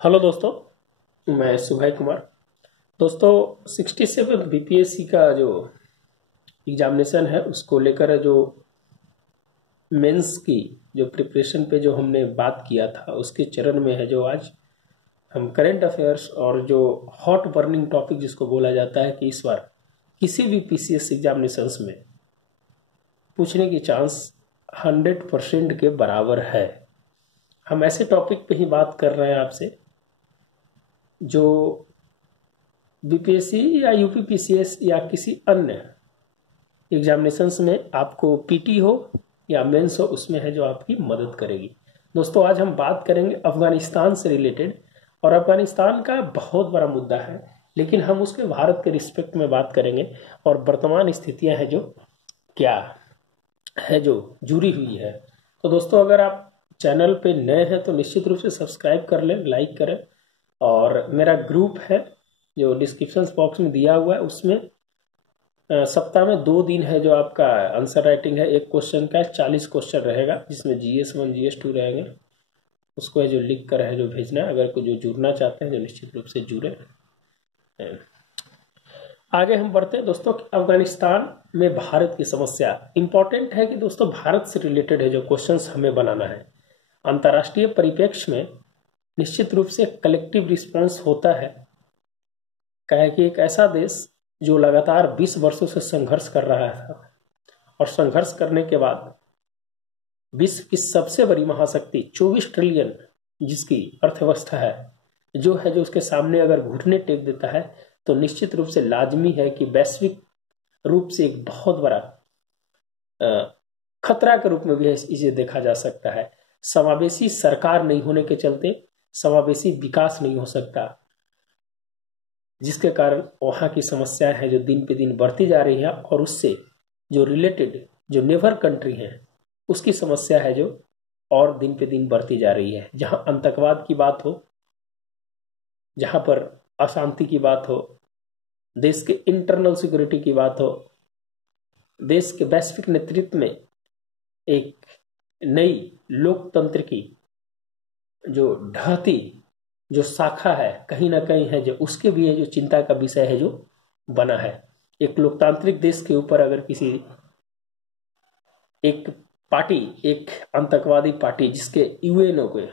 Hello दोस्तों, मैं सुभाष कुमार। दोस्तों, 67 बीपीएससी का जो एग्जामिनेशन है उसको लेकर जो मेंस की जो प्रिपरेशन पे जो हमने बात किया था उसके चरण में है जो आज हम करंट अफेयर्स और जो हॉट बर्निंग टॉपिक जिसको बोला जाता है कि इस बार किसी भी पीसीएस एग्जामिनेशंस में पूछने की चांस 100% के बराबर है। हम ऐसे टॉपिक पे ही बात कर रहे हैं आपसे जो बीपीएससी या यूपीपीसीएस या किसी अन्य एग्जामिनेशंस में आपको पीटी हो या मेंस हो उसमें है जो आपकी मदद करेगी। दोस्तों, आज हम बात करेंगे अफगानिस्तान से रिलेटेड और अफगानिस्तान का बहुत बड़ा मुद्दा है, लेकिन हम उसके भारत के रिस्पेक्ट में बात करेंगे और वर्तमान स्थितियां हैं जो क्या है जो जुड़ी हुई है। तो दोस्तों, अगर आप चैनल पे नए हैं तो निश्चित रूप से सब्सक्राइब कर लें, लाइक करें। और मेरा ग्रुप है जो डिस्क्रिप्शन बॉक्स में दिया हुआ है, उसमें सप्ताह में 2 दिन है जो आपका आंसर राइटिंग है। एक क्वेश्चन का 40 क्वेश्चन रहेगा जिसमें GS1 GS2 रहेंगे। उसको है जो लिख कर है जो भेजना है। अगर कोई जो जुड़ना चाहते हैं जो निश्चित रूप से जुड़े। आगे हम बढ़ते हैं दोस्तों। अफगानिस्तान में भारत की समस्या इंपॉर्टेंट है कि दोस्तों भारत से रिलेटेड है जो क्वेश्चंस हमें बनाना है। अंतर्राष्ट्रीय परिप्रेक्ष्य में निश्चित रूप से कलेक्टिव रिस्पॉन्स होता है, कहे कि एक ऐसा देश जो लगातार 20 वर्षों से संघर्ष कर रहा था और संघर्ष करने के बाद विश्व की सबसे बड़ी महाशक्ति 24 ट्रिलियन जिसकी अर्थव्यवस्था है जो उसके सामने अगर घुटने टेक देता है तो निश्चित रूप से लाजमी है कि वैश्विक रूप से एक बहुत बड़ा खतरा के रूप में भी इसे देखा जा सकता है। समावेशी सरकार नहीं होने के चलते समावेशी विकास नहीं हो सकता, जिसके कारण वहाँ की समस्याएं हैं जो दिन पे दिन बढ़ती जा रही है और उससे जो रिलेटेड जो नेबर कंट्री हैं उसकी समस्या है जो और दिन पे दिन बढ़ती जा रही है। जहाँ आतंकवाद की बात हो, जहाँ पर अशांति की बात हो, देश के इंटरनल सिक्योरिटी की बात हो, देश के वैश्विक नेतृत्व में एक नई लोकतंत्र की जो ढहती जो शाखा है कहीं ना कहीं है जो उसके भी है जो चिंता का विषय है जो बना है। एक लोकतांत्रिक देश के ऊपर अगर किसी एक पार्टी, एक आतंकवादी पार्टी जिसके यूएनओ के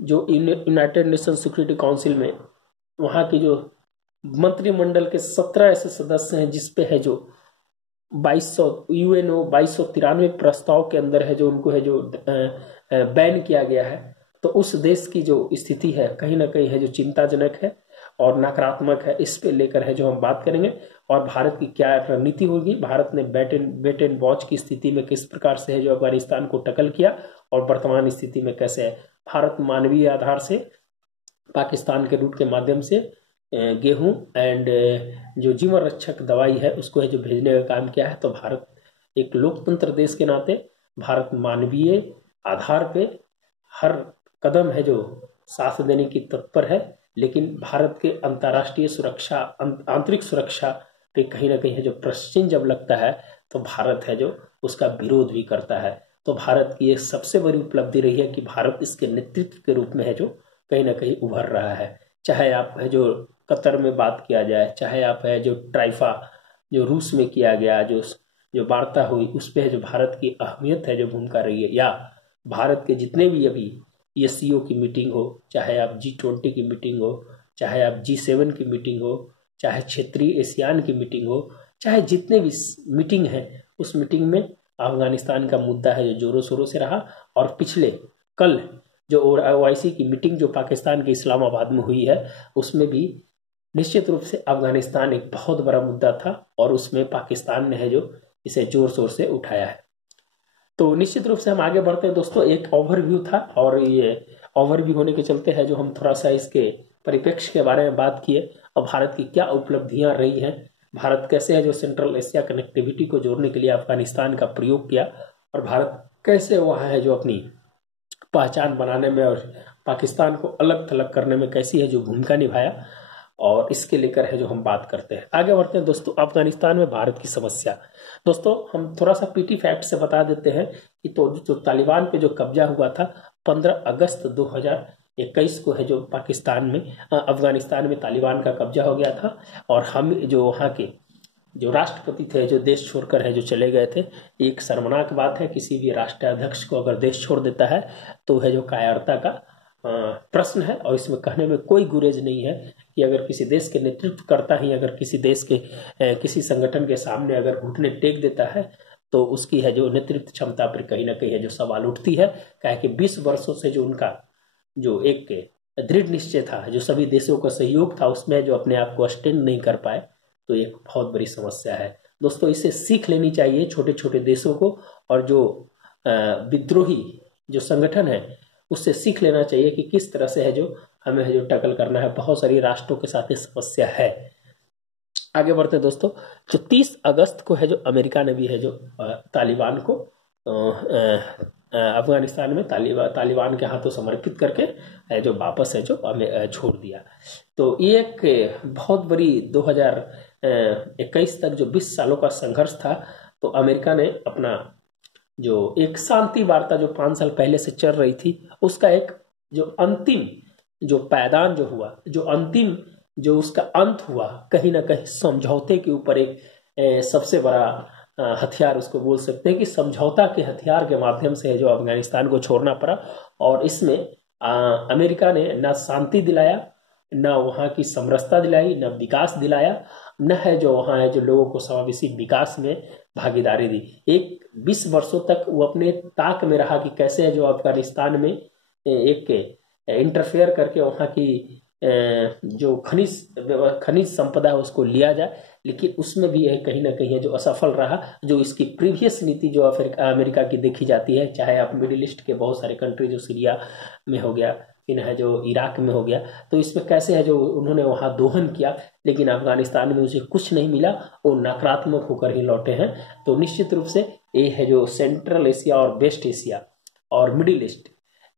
जो यूनाइटेड नेशन सिक्योरिटी काउंसिल में वहाँ की जो मंत्रिमंडल के 17 ऐसे सदस्य हैं जिसपे है जो 2200 यूएनओ 2293 प्रस्ताव के अंदर है जो उनको है जो बैन किया गया है, तो उस देश की जो स्थिति है कहीं ना कहीं है जो चिंताजनक है और नकारात्मक है। इस पे लेकर है जो हम बात करेंगे और भारत की क्या रणनीति होगी, भारत ने वेट एंड वॉच की स्थिति में किस प्रकार से है जो अफगानिस्तान को टैकल किया और वर्तमान स्थिति में कैसे है। भारत मानवीय आधार से पाकिस्तान के रूट के माध्यम से गेहूं एंड जो जीवन रक्षक दवाई है उसको है जो भेजने का काम किया है। तो भारत एक लोकतंत्र देश के नाते भारत मानवीय आधार पे हर कदम है जो साथ देने की तत्पर है, लेकिन भारत के अंतर्राष्ट्रीय सुरक्षा आंतरिक सुरक्षा पे कहीं ना कहीं है जो प्रश्न जब लगता है तो भारत है जो उसका विरोध भी करता है। तो भारत की ये सबसे बड़ी उपलब्धि रही है कि भारत इसके नेतृत्व के रूप में है जो कहीं ना कहीं उभर रहा है। चाहे आप है जो कतर में बात किया जाए, चाहे आप है जो ट्राइफा जो रूस में किया गया जो वार्ता हुई उस पर है जो भारत की अहमियत है जो भूमिका रही है, या भारत के जितने भी अभी एससीओ की मीटिंग हो, चाहे आप G20 की मीटिंग हो, चाहे आप G7 की मीटिंग हो, चाहे क्षेत्रीय एशियान की मीटिंग हो, चाहे जितने भी मीटिंग है उस मीटिंग में अफगानिस्तान का मुद्दा है जो जोरों शोरों से रहा। और पिछले कल जो OIC की मीटिंग जो पाकिस्तान के इस्लामाबाद में हुई है उसमें भी निश्चित रूप से अफगानिस्तान एक बहुत बड़ा मुद्दा था और उसमें पाकिस्तान ने है जो इसे जोर शोर से उठाया है। तो निश्चित रूप से हम आगे बढ़ते हैं दोस्तों। एक ओवरव्यू था और ये ओवरव्यू होने के चलते है जो हम थोड़ा सा इसके परिप्रेक्ष्य के बारे में बात किए और भारत की क्या उपलब्धियां रही हैं, भारत कैसे है जो सेंट्रल एशिया कनेक्टिविटी को जोड़ने के लिए अफगानिस्तान का प्रयोग किया और भारत कैसे वहाँ है जो अपनी पहचान बनाने में और पाकिस्तान को अलग थलग करने में कैसी है जो भूमिका निभाया, और इसके लेकर है जो हम बात करते हैं। आगे बढ़ते हैं दोस्तों। अफगानिस्तान में भारत की समस्या दोस्तों हम थोड़ा सा पीटी फैक्ट से बता देते हैं कि तो जो तालिबान पे जो कब्जा हुआ था 15 अगस्त 21 को है जो पाकिस्तान में अफगानिस्तान में तालिबान का कब्जा हो गया था, और हम जो वहाँ के जो राष्ट्रपति थे जो देश छोड़कर है जो चले गए थे। एक शर्मनाक बात है, किसी भी राष्ट्राध्यक्ष को अगर देश छोड़ देता है तो है जो कायरता का प्रश्न है, और इसमें कहने में कोई गुरेज नहीं है कि अगर किसी देश के नेतृत्व करता ही अगर किसी देश के किसी संगठन के सामने अगर घुटने टेक देता है तो उसकी है जो नेतृत्व क्षमता पर कहीं ना कहीं है जो सवाल उठती है। क्या कि 20 वर्षों से जो उनका जो एक दृढ़ निश्चय था, जो सभी देशों का सहयोग था, उसमें जो अपने आप को स्टैंड नहीं कर पाए, तो एक बहुत बड़ी समस्या है दोस्तों। इससे सीख लेनी चाहिए छोटे छोटे देशों को, और जो विद्रोही जो संगठन है उससे सीख लेना चाहिए कि किस तरह से है जो हमें है जो टैकल करना है। बहुत सारी राष्ट्रों के साथ ये समस्या है। आगे बढ़ते हैं दोस्तों। जो 30 अगस्त को है जो अमेरिका ने भी है जो तालिबान को अफगानिस्तान में तालिबान के हाथों समर्पित करके है जो वापस है जो छोड़ दिया। तो ये एक बहुत बड़ी 2021 तक जो 20 सालों का संघर्ष था, तो अमेरिका ने अपना जो एक शांति वार्ता जो 5 साल पहले से चल रही थी, उसका एक जो अंतिम जो पायदान जो हुआ, जो अंतिम जो उसका अंत हुआ, कहीं ना कहीं समझौते के ऊपर एक सबसे बड़ा हथियार उसको बोल सकते हैं कि समझौता के हथियार के माध्यम से जो अफगानिस्तान को छोड़ना पड़ा। और इसमें अमेरिका ने न शांति दिलाया, न वहाँ की समरसता दिलाई, न विकास दिलाया, न है जो वहाँ है जो लोगों को समावेशी विकास में भागीदारी दी। एक 20 वर्षों तक वो अपने ताक में रहा कि कैसे है जो अफगानिस्तान में एक इंटरफेयर करके वहाँ की जो खनिज संपदा है उसको लिया जाए, लेकिन उसमें भी यह कहीं ना कहीं है जो असफल रहा। जो इसकी प्रीवियस नीति जो अमेरिका की देखी जाती है, चाहे आप मिडिल ईस्ट के बहुत सारे कंट्री जो सीरिया में हो गया, फिर है जो इराक में हो गया, तो इसमें कैसे है जो उन्होंने वहाँ दोहन किया, लेकिन अफगानिस्तान में उसे कुछ नहीं मिला, वो नकारात्मक होकर ही लौटे हैं। तो निश्चित रूप से ये है जो सेंट्रल एशिया और वेस्ट एशिया और मिडिल ईस्ट,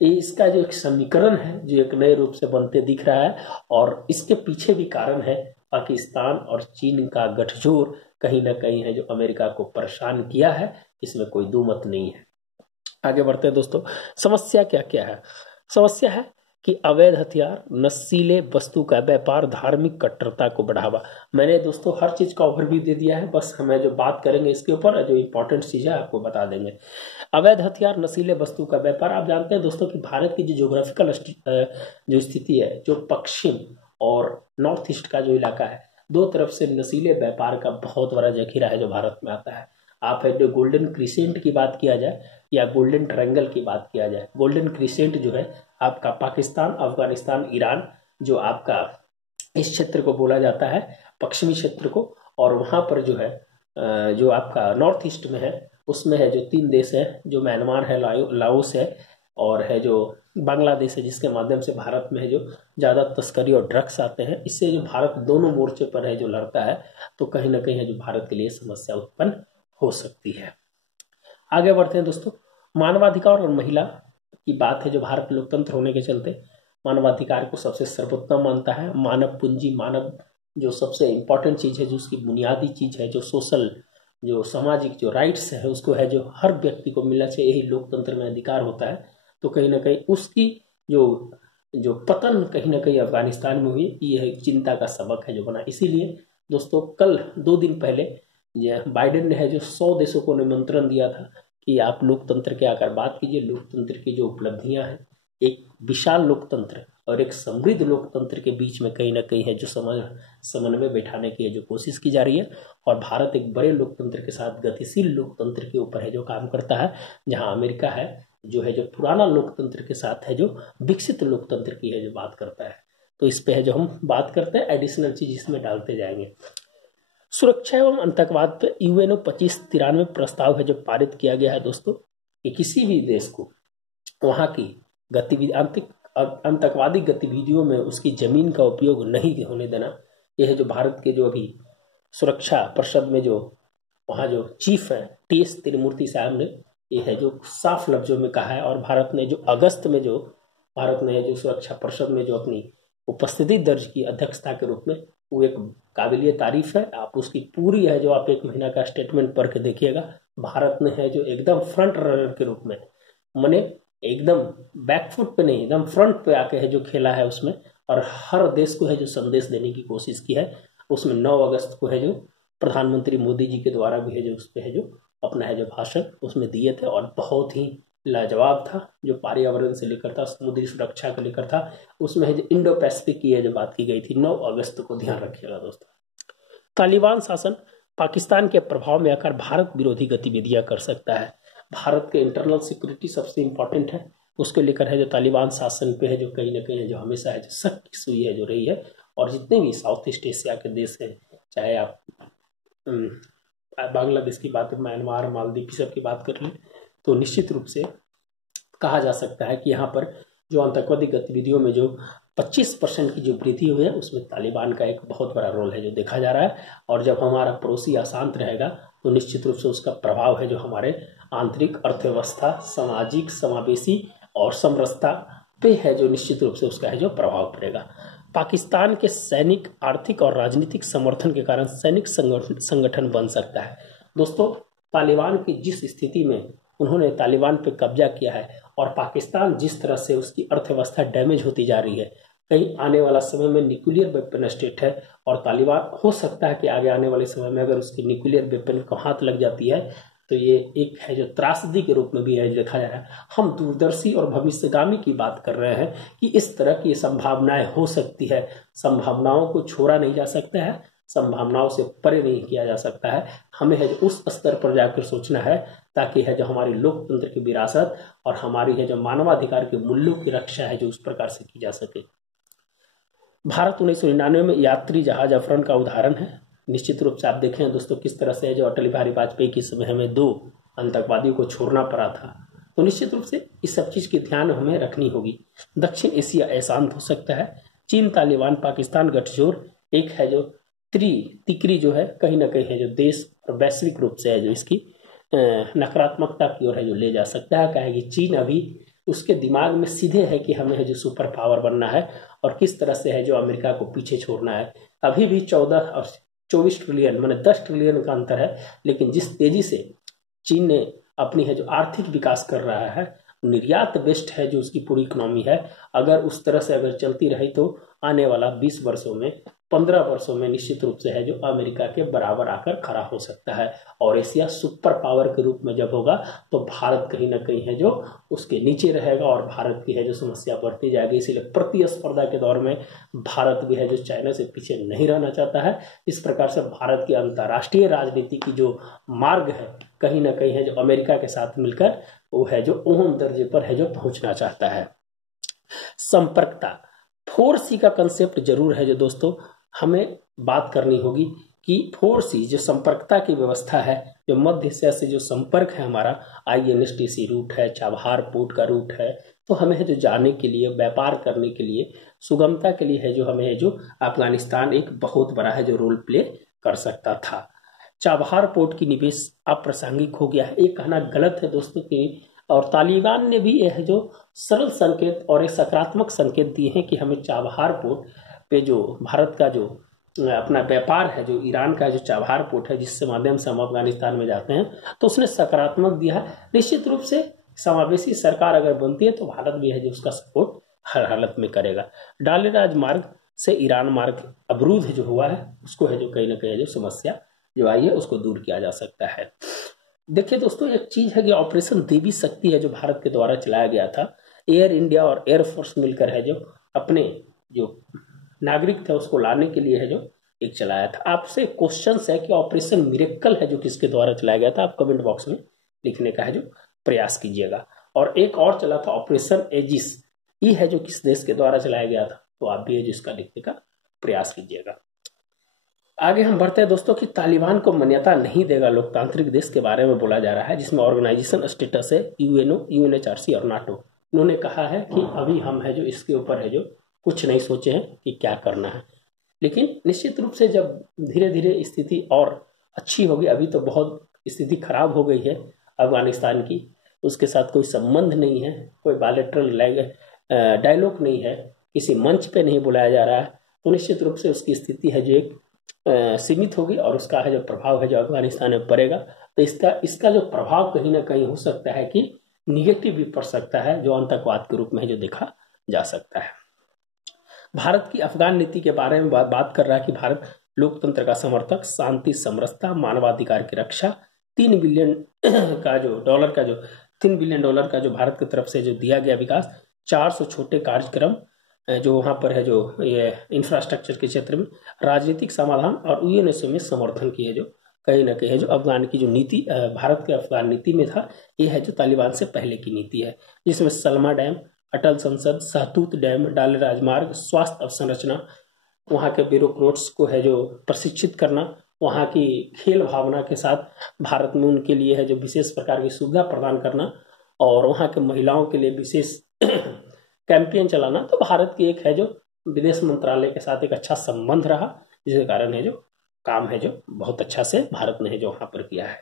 ये इसका जो एक समीकरण है जो एक नए रूप से बनते दिख रहा है। और इसके पीछे भी कारण है पाकिस्तान और चीन का गठजोड़, कहीं ना कहीं है जो अमेरिका को परेशान किया है, इसमें कोई दो मत नहीं है। आगे बढ़ते हैं दोस्तों। समस्या क्या क्या है? समस्या है कि अवैध हथियार, नशीले वस्तु का व्यापार, धार्मिक कट्टरता को बढ़ावा। मैंने दोस्तों हर चीज का ओवरव्यू दे दिया है, बस हमें जो बात करेंगे इसके ऊपर जो इंपॉर्टेंट चीज है आपको बता देंगे। अवैध हथियार, नशीले वस्तु का व्यापार। आप जानते हैं दोस्तों कि भारत की जो ज्योग्राफिकल जो स्थिति है, जो पश्चिम और नॉर्थ ईस्ट का जो इलाका है, दो तरफ से नशीले व्यापार का बहुत बड़ा जखीरा है जो भारत में आता है। आप है जो गोल्डन क्रिसेंट की बात किया जाए या गोल्डन ट्रायंगल की बात किया जाए, गोल्डन क्रिसेंट जो है आपका पाकिस्तान, अफगानिस्तान, ईरान, जो आपका इस क्षेत्र को बोला जाता है, पश्चिमी क्षेत्र को, और वहाँ पर जो है जो आपका नॉर्थ ईस्ट में है, उसमें है जो 3 देश है, जो म्यांमार है, लाओस है, और है जो बांग्लादेश है, जिसके माध्यम से भारत में है जो ज़्यादा तस्करी और ड्रग्स आते हैं। इससे जो भारत दोनों मोर्चे पर है जो लड़ता है, तो कहीं ना कहीं है जो भारत के लिए समस्या उत्पन्न हो सकती है। आगे बढ़ते हैं दोस्तों। मानवाधिकार और महिला की बात है। जो भारत लोकतंत्र होने के चलते मानवाधिकार को सबसे सर्वोत्तम मानता है। मानव पूंजी, मानव जो सबसे इम्पोर्टेंट चीज़ है, जो उसकी बुनियादी चीज़ है, जो सोशल जो सामाजिक जो राइट्स है, उसको है जो हर व्यक्ति को मिलना चाहिए, यही लोकतंत्र में अधिकार होता है। तो कहीं ना कहीं उसकी जो पतन कहीं ना कहीं अफगानिस्तान में हुई, ये चिंता का सबक है जो बना। इसीलिए दोस्तों कल 2 दिन पहले बाइडेन ने है जो 100 देशों को निमंत्रण दिया था कि आप लोकतंत्र के आकर बात कीजिए, लोकतंत्र की जो उपलब्धियां हैं, एक विशाल लोकतंत्र और एक समृद्ध लोकतंत्र के बीच में कहीं ना कहीं है जो समन्वय बैठाने की है जो कोशिश की जा रही है। और भारत एक बड़े लोकतंत्र के साथ गतिशील लोकतंत्र के ऊपर है जो काम करता है, जहां अमेरिका है जो है जो पुराना लोकतंत्र के साथ है जो विकसित लोकतंत्र की है जो बात करता है। तो इस पे है जो हम बात करते हैं, एडिशनल चीज इसमें डालते जाएंगे। सुरक्षा एवं आतंकवाद पर यूएनओ 2593 प्रस्ताव है जो पारित किया गया है दोस्तों, कि किसी भी देश को वहाँ की गतिविधि आतंकवादी गतिविधियों में उसकी जमीन का उपयोग नहीं होने देना। यह है जो भारत के जो अभी सुरक्षा परिषद में जो वहाँ जो चीफ है TS तिरुमूर्ति साहब ने ये है जो साफ लफ्जों में कहा है। और भारत ने जो अगस्त में जो भारत ने जो सुरक्षा परिषद में जो अपनी उपस्थिति दर्ज की अध्यक्षता के रूप में, वो एक काबिलियत तारीफ है। आप उसकी पूरी है जो आप 1 महीना का स्टेटमेंट पढ़ के देखिएगा, भारत ने है जो एकदम फ्रंट रनर के रूप में, माने एकदम बैकफुट पे नहीं, एकदम फ्रंट पे आके है जो खेला है उसमें, और हर देश को है जो संदेश देने की कोशिश की है। उसमें 9 अगस्त को है जो प्रधानमंत्री मोदी जी के द्वारा भी है जो उस पर है जो अपना है जो भाषण उसमें दिए थे, और बहुत ही लाजवाब था, जो पर्यावरण से लेकर था, समुद्री सुरक्षा को लेकर था, उसमें है जो इंडो पैसिफिक की है जो बात की गई थी। 9 अगस्त को ध्यान रखिएगा दोस्तों। तालिबान शासन पाकिस्तान के प्रभाव में आकर भारत विरोधी गतिविधियां कर सकता है। भारत के इंटरनल सिक्योरिटी सबसे इंपॉर्टेंट है, उसके लेकर है जो तालिबान शासन पे है जो कहीं ना कहीं है जो हमेशा है जो सख्त की सुई है जो रही है। और जितने भी साउथ ईस्ट एशिया के देश हैं, चाहे आप बांग्लादेश की बात, म्यांमार, मालदीव की सब की बात कर लें, तो निश्चित रूप से कहा जा सकता है कि यहाँ पर जो आतंकवादी गतिविधियों में जो 25% की जो वृद्धि हुई है, उसमें तालिबान का एक बहुत बड़ा रोल है जो देखा जा रहा है। और जब हमारा पड़ोसी अशांत रहेगा तो निश्चित रूप से उसका प्रभाव है जो हमारे आंतरिक अर्थव्यवस्था, सामाजिक समावेशी और समरसता पे है जो निश्चित रूप से उसका है जो प्रभाव पड़ेगा। पाकिस्तान के सैनिक, आर्थिक और राजनीतिक समर्थन के कारण सैनिक संगठन बन सकता है। दोस्तों, तालिबान की जिस स्थिति में उन्होंने तालिबान पे कब्जा किया है और पाकिस्तान जिस तरह से उसकी अर्थव्यवस्था डैमेज होती जा रही है, कहीं आने वाला समय में न्यूक्लियर वेपन स्टेट है, और तालिबान हो सकता है कि आगे आने वाले समय में अगर उसकी न्यूक्लियर वेपन को हाथ लग जाती है तो ये एक है जो त्रासदी के रूप में भी है देखा जा रहा है। हम दूरदर्शी और भविष्यगामी की बात कर रहे हैं कि इस तरह की संभावनाएं हो सकती है। संभावनाओं को छोड़ा नहीं जा सकता है, संभावनाओं से परे नहीं किया जा सकता है। हमें है जो उस स्तर पर जाकर सोचना है ताकि है जो हमारी लोकतंत्र की विरासत और हमारी है जो मानवाधिकार के मूल्यों की रक्षा है जो उस प्रकार से की जा सके। भारत 1999 में यात्री जहाज अपहरण का उदाहरण है। निश्चित रूप से आप देखें दोस्तों किस तरह से जो अटल बिहारी वाजपेयी के समय हमें 2 आतंकवादियों को छोड़ना पड़ा था। तो निश्चित रूप से इस सब चीज की ध्यान हमें रखनी होगी। दक्षिण एशिया अशांत हो सकता है। चीन, तालिबान, पाकिस्तान गठजोड़ एक है जो तिकरी जो है कहीं ना कहीं है जो देश और वैश्विक रूप से है जो इसकी नकारात्मकता की ओर है जो ले जा सकता है। कहेगी चीन अभी उसके दिमाग में सीधे है कि हमें है जो सुपर पावर बनना है और किस तरह से है जो अमेरिका को पीछे छोड़ना है। अभी भी 14 और 24 ट्रिलियन माने 10 ट्रिलियन का अंतर है, लेकिन जिस तेजी से चीन ने अपनी है जो आर्थिक विकास कर रहा है, निर्यात बेस्ड है जो उसकी पूरी इकोनॉमी है, अगर उस तरह से अगर चलती रही तो आने वाला 20 वर्षों में 15 वर्षों में निश्चित रूप से है जो अमेरिका के बराबर आकर खड़ा हो सकता है। और एशिया सुपर पावर के रूप में जब होगा तो भारत कहीं ना कहीं है जो उसके नीचे रहेगा और भारत की है जो समस्या बढ़ती जाएगी। इसीलिए प्रतिस्पर्धा के दौर में भारत भी है जो चाइना से पीछे नहीं रहना चाहता है। इस प्रकार से भारत की अंतर्राष्ट्रीय राजनीति की जो मार्ग है कहीं ना कहीं है जो अमेरिका के साथ मिलकर वो है जो ओहम दर्जे पर है जो पहुंचना चाहता है। संपर्कता 4C का कंसेप्ट जरूर है जो दोस्तों हमें बात करनी होगी कि 4C जो संपर्कता की व्यवस्था है, जो मध्य एशिया से जो संपर्क है हमारा, INSTC रूट है, चाबहार पोर्ट का रूट है, तो हमें है जो जाने के लिए, व्यापार करने के लिए, सुगमता के लिए है जो हमें है जो अफगानिस्तान एक बहुत बड़ा है जो रोल प्ले कर सकता था। चाबहार पोर्ट की निवेश अप्रासंगिक हो गया है, ये कहना गलत है दोस्तों की। और तालिबान ने भी यह जो सरल संकेत और एक सकारात्मक संकेत दिए हैं कि हमें चाबहार पोर्ट पे जो भारत का जो अपना व्यापार है, जो ईरान का जो चाबहार पोर्ट है जिससे माध्यम से हम अफगानिस्तान में जाते हैं, तो उसने सकारात्मक दिया है। निश्चित रूप से समावेशी सरकार अगर बनती है तो भारत भी है जो उसका सपोर्ट हर हालत में करेगा। डाले राजमार्ग से ईरान मार्ग अवरुद्ध जो हुआ है उसको है जो कहीं ना कहीं जो समस्या जो आई है उसको दूर किया जा सकता है। देखिए दोस्तों, एक चीज है कि ऑपरेशन देवी शक्ति है जो भारत के द्वारा चलाया गया था। एयर इंडिया और एयरफोर्स मिलकर है जो अपने जो नागरिक थे उसको लाने के लिए है जो एक चलाया था। आपसे क्वेश्चन है कि ऑपरेशन मिरेक्कल है जो किसके द्वारा चलाया गया था, आप कमेंट बॉक्स में लिखने का है जो प्रयास कीजिएगा। और एक और चला था ऑपरेशन एजिस, ये है जो किस देश के द्वारा चलाया गया था, तो आप भी है जिसका लिखने का प्रयास कीजिएगा। आगे हम बढ़ते हैं दोस्तों कि तालिबान को मान्यता नहीं देगा लोकतांत्रिक देश के बारे में बोला जा रहा है, जिसमें ऑर्गेनाइजेशन स्टेटस है UNO, UNHRC और NATO। उन्होंने कहा है कि अभी हम है जो इसके ऊपर है जो कुछ नहीं सोचे हैं कि क्या करना है, लेकिन निश्चित रूप से जब धीरे धीरे स्थिति और अच्छी होगी, अभी तो बहुत स्थिति खराब हो गई है अफगानिस्तान की, उसके साथ कोई संबंध नहीं है, कोई बायलैटरल डायलॉग नहीं है, किसी मंच पे नहीं बुलाया जा रहा है, तो निश्चित रूप से उसकी स्थिति है जो एक सीमित होगी और उसका है जो प्रभाव है जो अफगानिस्तान में पड़ेगा। तो इसका जो प्रभाव कहीं ना कहीं हो सकता है कि निगेटिव भी पड़ सकता है, जो आतंकवाद के रूप में जो देखा जा सकता है। भारत की अफगान नीति के बारे में बात कर रहा है कि भारत लोकतंत्र का समर्थक, शांति, समरसता, मानवाधिकार की रक्षा, 3 बिलियन का जो डॉलर का जो 3 बिलियन डॉलर का जो भारत की तरफ से जो दिया गया विकास, 400 छोटे कार्यक्रम जो वहां पर है, जो ये इंफ्रास्ट्रक्चर के क्षेत्र में, राजनीतिक समाधान और यूएनएसओ में समर्थन की है, जो कहीं ना कहीं है जो अफगान की जो नीति भारत के अफगान नीति में था, ये है जो तालिबान से पहले की नीति है, जिसमें सलमा डैम, अटल संसद, सहतूत डैम, डाल राजमार्ग, स्वास्थ्य अवसंरचना, वहाँ के ब्यूरोक्रेट्स को है जो प्रशिक्षित करना, वहाँ की खेल भावना के साथ भारत में उनके लिए है जो विशेष प्रकार की सुविधा प्रदान करना, और वहाँ के महिलाओं के लिए विशेष कैंपेन चलाना। तो भारत की एक है जो विदेश मंत्रालय के साथ एक अच्छा संबंध रहा, जिसके कारण है जो काम है जो बहुत अच्छा से भारत ने है जो वहाँ पर किया है।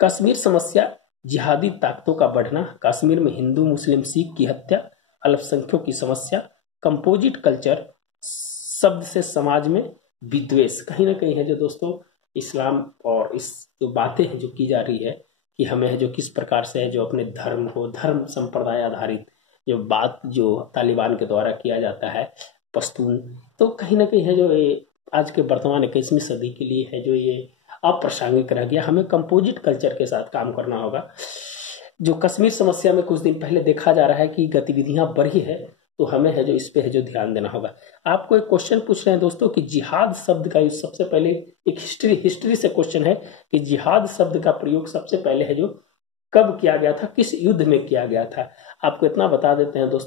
कश्मीर समस्या, जिहादी ताकतों का बढ़ना, कश्मीर में हिंदू मुस्लिम सिख की हत्या, अल्पसंख्यकों की समस्या, कंपोजिट कल्चर शब्द से समाज में विद्वेष, कहीं ना कहीं है जो दोस्तों इस्लाम और इस जो बातें हैं जो की जा रही है कि हमें है जो किस प्रकार से है जो अपने धर्म को, धर्म संप्रदाय आधारित जो बात जो तालिबान के द्वारा किया जाता है, पश्तून, तो कहीं ना कहीं है जो ये आज के वर्तमान 21वीं सदी के लिए है जो ये अप्रासंगिक रह गया। हमें कंपोजिट कल्चर के साथ काम करना होगा। जो कश्मीर समस्या में कुछ दिन पहले देखा जा रहा है कि गतिविधियां बढ़ी है, तो हमें है जो इस पे है जो ध्यान देना होगा। आपको एक क्वेश्चन पूछ रहे हैं दोस्तों कि जिहाद शब्द का यूज, सबसे पहले एक हिस्ट्री से क्वेश्चन है कि जिहाद शब्द का प्रयोग सबसे पहले है जो कब किया गया था, किस युद्ध में किया गया था। आपको इतना बता देते हैं दोस्तों